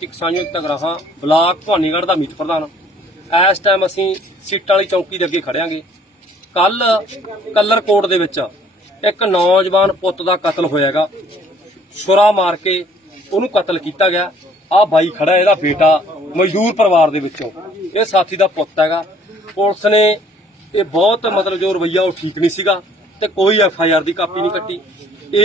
ਕਿਸਾਨ ਯੂਨੀਅਨ ਤਗਰਾਹਾਂ ਬਲਾਕ ਭਵਾਨੀਗੜ੍ਹ ਦਾ ਮੀਤ ਪ੍ਰਧਾਨ। ਇਸ ਟਾਈਮ ਅਸੀਂ ਸੀਟਾਂ ਵਾਲੀ ਚੌਂਕੀ ਦੇ ਅੱਗੇ ਖੜਿਆਂਗੇ। ਕੱਲ ਕੱਲਰਕੋਟ ਦੇ ਵਿੱਚ ਇੱਕ ਨੌਜਵਾਨ ਪੁੱਤ ਦਾ ਕਤਲ ਹੋਇਆਗਾ ਛੁਰਾ ਮਾਰ ਕੇ ਉਹਨੂੰ ਕਤਲ ਕੀਤਾ ਗਿਆ। ਆ ਬਾਈ ਖੜਾ ਇਹਦਾ ਬੇਟਾ ਮਜ਼ਦੂਰ ਪਰਿਵਾਰ ਦੇ ਵਿੱਚੋਂ। ਇਹ ਸਾਥੀ ਦਾ ਪੁੱਤ ਹੈਗਾ। ਪੁਲਿਸ ਨੇ ਇਹ ਬਹੁਤ ਮਤਲਬ ਜੋ ਰਵਈਆ ਉਹ ਠੀਕ ਨਹੀਂ ਸੀਗਾ ਤੇ ਕੋਈ ਐਫ ਆਈ ਆਰ ਦੀ ਕਾਪੀ ਨਹੀਂ ਕੱਟੀ।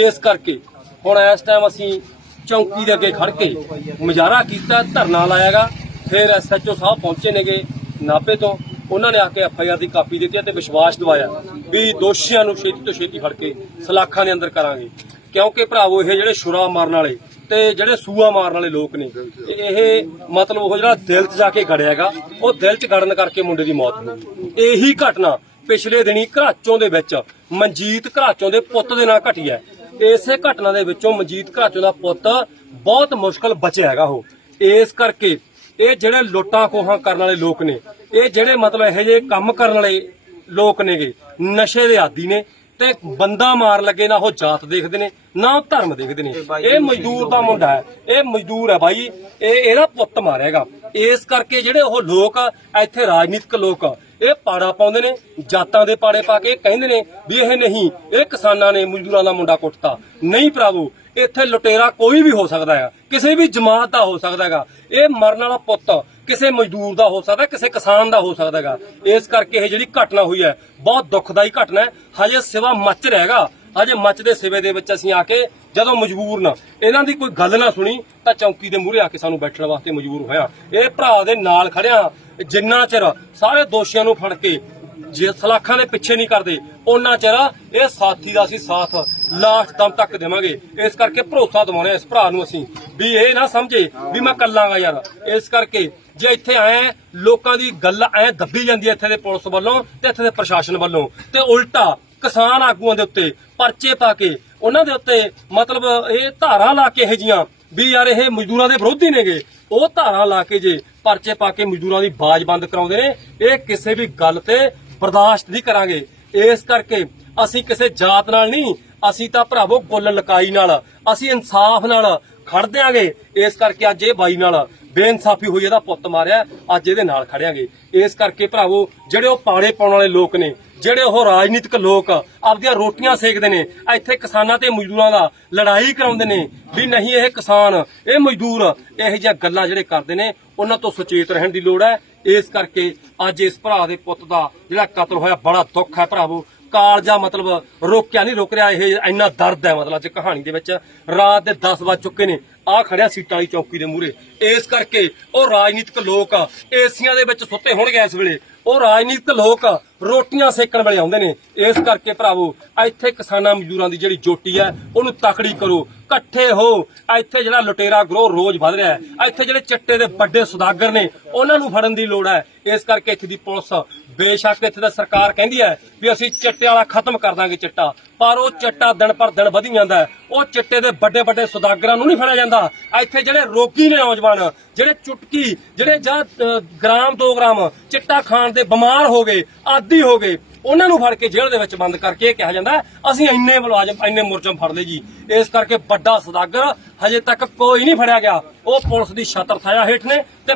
ਇਸ ਕਰਕੇ ਹੁਣ ਇਸ ਟਾਈਮ ਅਸੀਂ ਚੌਂਕੀ ਦੇ ਅੱਗੇ ਖੜ ਕੇ ਮੁਜ਼ਾਹਰਾ ਕੀਤਾ, ਧਰਨਾ ਲਾਇਆਗਾ। ਫਿਰ ਐਸਐਚਓ ਸਾਹਿਬ ਪਹੁੰਚੇ ਨੇਗੇ ਨਾਪੇ ਤੋਂ। ਉਹਨਾਂ ਨੇ ਆ ਕੇ ਐਫ ਆਈ ਆਰ ਦੀ ਕਾਪੀ ਦਿੱਤੀ ਤੇ ਵਿਸ਼ਵਾਸ ਦਿਵਾਇਆ ਵੀ ਦੋਸ਼ੀਆਂ ਨੂੰ ਛੇਤੀ ਤੋਂ ਛੇਤੀ ਫੜ ਕੇ ਸਲਾਖਾਂ ਦੇ ਅੰਦਰ ਕਰਾਂਗੇ। ਕਿਉਂਕਿ ਭਰਾਵੋ, ਇਹ ਜਿਹੜੇ ਸ਼ੁਰਾ ਮਾਰਨ ਵਾਲੇ ਤੇ ਜਿਹੜੇ ਸੂਆ ਮਾਰਨ ਵਾਲੇ ਲੋਕ ਨੇ, ਇਹ ਮਤਲਬ ਉਹ ਜਿਹੜਾ ਦਿਲ 'ਚ ਜਾ ਕੇ ਗੜਿਆਗਾ ਉਹ ਦਿਲ 'ਚ ਗੜਨ ਕਰਕੇ ਮੁੰਡੇ ਦੀ ਮੌਤ ਹੋ ਗਈ। ਇਹੀ ਘਟਨਾ ਪਿਛਲੇ ਦਿਨੀ ਘਰਾਚੋਂ ਦੇ ਵਿੱਚ, ਮਨਜੀਤ ਘਰਾਚੋਂ ਦੇ ਪੁੱਤ ਦੇ ਨਾਲ ਘਟੀ ਹੈ। ਇਸੇ ਘਟਨਾ ਦੇ ਵਿੱਚੋਂ ਮਨਜੀਤ ਘਰਾਚੋਂ ਦਾ ਪੁੱਤ ਬਹੁਤ ਮੁਸ਼ਕਲ ਬਚਿਆ ਹੈਗਾ ਉਹ। ਇਸ ਕਰਕੇ ਇਹ ਜਿਹੜੇ ਲੁੱਟਾਂ ਖੋਹਾਂ ਕਰਨ ਵਾਲੇ ਲੋਕ ਨੇ ਇਹ ਜਿਹੜੇ ਮਤਲਬ ਇਹੋ ਜਿਹੇ ਕੰਮ ਕਰਨ ਵਾਲੇ ਲੋਕ ਨੇਗੇ ਨਸ਼ੇ ਦੇ ਆਦੀ ਨੇ ਤੇ ਬੰਦਾ ਮਾਰ ਲੱਗੇ ਨਾ ਉਹ ਜਾਤ ਦੇਖਦੇ ਨੇ ਨਾ ਉਹ ਧਰਮ ਦੇਖਦੇ ਨੇ। ਇਹ ਮਜ਼ਦੂਰ ਦਾ ਮੁੰਡਾ ਹੈ ਇਹ ਮਜ਼ਦੂਰ ਹੈ ਬਾਈ ਇਹ ਇਹਦਾ ਪੁੱਤ ਮਾਰਿਆਗਾ ਇਸ ਕਰਕੇ ਜਿਹੜੇ ਉਹ ਲੋਕ ਇੱਥੇ ਰਾਜਨੀਤਿਕ ਲੋਕ ਇਹ ਪਾੜਾ ਪਾਉਂਦੇ ਨੇ, ਜਾਤਾਂ ਦੇ ਪਾੜੇ ਪਾ ਕੇ ਕਹਿੰਦੇ ਨੇ ਵੀ ਇਹ ਨਹੀਂ, ਇਹ ਕਿਸਾਨਾਂ ਨੇ, ਮਜ਼ਦੂਰਾਂ ਦਾ ਮੁੰਡਾ ਕੁੱਟਤਾ। ਨਹੀਂ ਭਰਾਵੋ, ਇੱਥੇ ਲੁਟੇਰਾ ਕੋਈ ਵੀ ਹੋ ਸਕਦਾ ਹੈ ਕਿਸੇ ਵੀ ਜਮਾਤ ਦਾ ਹੋ ਸਕਦਾ ਹੈਗਾ। ਇਹ ਮਰਨ ਵਾਲਾ ਪੁੱਤ ਕਿਸੇ ਮਜ਼ਦੂਰ ਦਾ ਹੋ ਸਕਦਾ, ਕਿਸੇ ਕਿਸਾਨ ਦਾ ਹੋ ਸਕਦਾ ਹੈਗਾ। ਇਸ ਕਰਕੇ ਇਹ ਜਿਹੜੀ ਘਟਨਾ ਹੋਈ ਹੈ, ਬਹੁਤ ਦੁਖਦਾਈ ਘਟਨਾ ਹੈ। ਹਜੇ ਸਿਵਾ ਮੱਚ ਰਹੇਗਾ ਹਜੇ ਮੱਚ ਦੇ ਸਿਵੇ ਦੇ ਵਿੱਚ ਅਸੀਂ ਆ ਕੇ ਜਦੋਂ ਮਜਬੂਰ ਨਾ, ਇਹਨਾਂ ਦੀ ਕੋਈ ਗੱਲ ਨਾ ਸੁਣੀ, ਤਾਂ ਚੌਂਕੀ ਦੇ ਮੂਹਰੇ ਆ ਕੇ ਸਾਨੂੰ ਬੈਠਣ ਵਾਸਤੇ ਮਜਬੂਰ ਹੋਇਆ। ਇਹ ਭਰਾ ਦੇ ਨਾਲ ਖੜਿਆ। ਜਿੰਨਾ ਚਿਰ ਸਾਰੇ ਦੋਸ਼ੀਆਂ ਨੂੰ ਫੜ ਕੇ ਜੇ ਸਲਾਖਾਂ ਦੇ ਪਿੱਛੇ ਨਹੀਂ ਕਰਦੇ ਉਹਨਾਂ ਚਿਰ ਇਹ ਸਾਥੀ ਦਾ ਅਸੀਂ ਸਾਥ ਲਾਸਟ ਦਮ ਤੱਕ ਦੇਵਾਂਗੇ। ਇਸ ਕਰਕੇ ਭਰੋਸਾ ਦਿਵਾਉਣਾ ਇਸ ਭਰਾ ਨੂੰ ਅਸੀਂ ਵੀ ਇਹ ਨਾ ਸਮਝੇ ਵੀ ਮੈਂ ਕੱਲਾਂਗਾ ਯਾਰ। ਇਸ ਕਰਕੇ ਜੇ ਇੱਥੇ ਆਏ ਲੋਕਾਂ ਦੀ ਗੱਲ ਐ ਦੱਬੀ ਜਾਂਦੀ ਹੈ ਇੱਥੇ ਦੇ ਪੁਲਿਸ ਵੱਲੋਂ ਤੇ ਇੱਥੇ ਦੇ ਪ੍ਰਸ਼ਾਸਨ ਵੱਲੋਂ, ਤੇ ਉਲਟਾ ਕਿਸਾਨ ਆਗੂਆਂ ਦੇ ਉੱਤੇ ਪਰਚੇ ਪਾ ਕੇ ਉਹਨਾਂ ਦੇ ਉੱਤੇ ਮਤਲਬ ਇਹ ਧਾਰਾ ਲਾ ਕੇ ਇਹ ਜੀਆਂ ਵੀ ਯਾਰ ਇਹ ਮਜ਼ਦੂਰਾਂ ਦੇ ਵਿਰੋਧੀ ਨੇਗੇ। ਉਹ ਧਾਰਾ ਲਾ ਕੇ ਜੇ ਪਰਚੇ ਪਾ ਕੇ ਮਜ਼ਦੂਰਾਂ ਦੀ ਬਾਜ਼ ਬੰਦ ਕਰਾਉਂਦੇ ਨੇ। ਇਹ ਕਿਸੇ ਵੀ ਗੱਲ ਤੇ ਬਰਦਾਸ਼ਤ ਨਹੀਂ ਕਰਾਂਗੇ। ਇਸ ਕਰਕੇ ਅਸੀਂ ਕਿਸੇ ਜਾਤ ਨਾਲ ਨਹੀਂ, ਅਸੀਂ ਤਾਂ ਭਰਾਵੋ ਗੁੱਲ ਲਕਾਈ ਨਾਲ, ਅਸੀਂ ਇਨਸਾਫ ਨਾਲ ਖੜ ਦਿਆਂਗੇ। ਇਸ ਕਰਕੇ ਅੱਜ ਇਹ ਬਾਈ ਨਾਲ ਬੇਇਨਸਾਫੀ ਹੋਈ, ਇਹਦਾ ਪੁੱਤ ਮਾਰਿਆ। ਅੱਜ ਇਹਦੇ ਨਾਲ ਖੜਿਆਂਗੇ। ਇਸ ਕਰਕੇ ਭਰਾਵੋ, ਜਿਹੜੇ ਉਹ ਪਾੜੇ ਪਾਉਣ ਵਾਲੇ ਲੋਕ ਨੇ, ਜਿਹੜੇ ਉਹ ਰਾਜਨੀਤਿਕ ਲੋਕ ਆਪਦੀਆਂ ਰੋਟੀਆਂ ਸੇਕਦੇ ਨੇ, ਇੱਥੇ ਕਿਸਾਨਾਂ ਤੇ ਮਜ਼ਦੂਰਾਂ ਦਾ ਲੜਾਈ ਕਰਾਉਂਦੇ ਨੇ, ਵੀ ਨਹੀਂ ਇਹ ਕਿਸਾਨ, ਇਹ ਮਜ਼ਦੂਰ, ਇਹੋ ਜਿਹੀਆਂ ਗੱਲਾਂ ਜਿਹੜੇ ਕਰਦੇ ਨੇ, ਉਹਨਾਂ ਤੋਂ ਸੁਚੇਤ ਰਹਿਣ ਦੀ ਲੋੜ ਹੈ। ਇਸ ਕਰਕੇ ਅੱਜ ਇਸ ਭਰਾ ਦੇ ਪੁੱਤ ਦਾ ਜਿਹੜਾ ਕਤਲ ਹੋਇਆ, ਬੜਾ ਦੁੱਖ ਹੈ ਭਰਾਵੋ। ਕਾਲਜਾ ਮਤਲਬ ਰੋਕਿਆ ਨਹੀਂ, ਰੁਕ ਰਿਹਾ, ਇਹ ਇੰਨਾ ਦਰਦ ਹੈ ਮਤਲਬ ਅੱਜ ਕਹਾਣੀ ਦੇ ਵਿੱਚ। ਰਾਤ ਦੇ 10 ਵੱਜ ਚੁੱਕੇ ਨੇ ਆ ਖੜਿਆ ਸੀਟਾਂ ਵਾਲੀ ਚੌਕੀ ਦੇ ਮੂਹਰੇ। ਇਸ ਕਰਕੇ ਉਹ ਰਾਜਨੀਤਿਕ ਲੋਕ ਏਸੀਆਂ ਦੇ ਵਿੱਚ ਸੁੱਤੇ ਹੋਣਗੇ ਇਸ ਵੇਲੇ। ਉਹ ਰਾਜਨੀਤਿਕ ਲੋਕ ਰੋਟੀਆਂ ਸੇਕਣ ਵਾਲੇ ਆਉਂਦੇ ਨੇ। ਇਸ ਕਰਕੇ ਭਰਾਵੋ, ਇੱਥੇ ਕਿਸਾਨਾਂ ਮਜ਼ਦੂਰਾਂ ਦੀ ਜਿਹੜੀ ਜੋਟੀ ਹੈ, ਉਹਨੂੰ ਤਕੜੀ ਕਰੋ। ਇਕੱਠੇ ਹੋ। ਇੱਥੇ ਜਿਹੜਾ ਲੁਟੇਰਾ ਗਰੋਹ ਰੋਜ਼ ਵੱਧ ਰਿਹਾ ਹੈ। ਇੱਥੇ ਜਿਹੜੇ ਚਿੱਟੇ ਦੇ ਵੱਡੇ ਸੁਦਾਗਰ ਨੇ, ਉਹਨਾਂ ਨੂੰ ਫੜਨ ਦੀ ਲੋੜ ਹੈ। ਇਸ ਕਰਕੇ ਇੱਥੇ ਦੀ ਪੁਲਿਸ ਬੇਸ਼ੱਕ ਇੱਥੇ ਦਾ ਸਰਕਾਰ ਕਹਿੰਦੀ ਹੈ ਵੀ ਅਸੀਂ ਚਿੱਟੇ ਵਾਲਾ ਖਤਮ ਕਰ ਦਾਂਗੇ ਚਿੱਟਾ। ਪਰ ਉਹ ਚਿੱਟਾ ਦਿਨ ਪਰ ਦਿਨ ਵਧੀ ਜਾਂਦਾ ਹੈ। ਉਹ ਚਿੱਟੇ ਦੇ ਵੱਡੇ ਵੱਡੇ ਸੁਦਾਗਰਾਂ ਨੂੰ ਨਹੀਂ ਫੜਿਆ ਜਾਂਦਾ। ਇੱਥੇ ਜਿਹੜੇ ਰੋਗੀ ਨੇ ਨੌਜਵਾਨ, ਜਿਹੜੇ ਚੁਟਕੀ, ਜਿਹੜੇ ਜਾਂ ਗ੍ਰਾਮ 2 ਗ੍ਰਾਮ ਚਿੱਟਾ ਖਾਣ ਦੇ ਬਿਮਾਰ ਹੋ ਗਏ, ਆਦੀ ਹੋ ਗਏ, ਉਹਨਾਂ ਨੂੰ ਫੜ ਕੇ ਜੇਲ੍ਹ ਦੇ ਵਿੱਚ ਬੰਦ ਕਰਕੇ ਇਹ ਕਿਹਾ ਜਾਂਦਾ ਅਸੀਂ ਇੰਨੇ ਮੁਲਾਜ਼ਮ, ਇੰਨੇ ਮੁਰਜਮ ਫੜ ਲਏ ਜੀ। ਇਸ ਕਰਕੇ ਵੱਡਾ ਸੁਦਾਗਰ ਹਜੇ ਤੱਕ ਕੋਈ ਨਹੀਂ ਫੜਿਆ ਗਿਆ। ਉਹ ਪੁਲਿਸ ਦੀ ਛਤਰ ਥਾਇਆ ਹੇਠ ਨੇ ਤੇ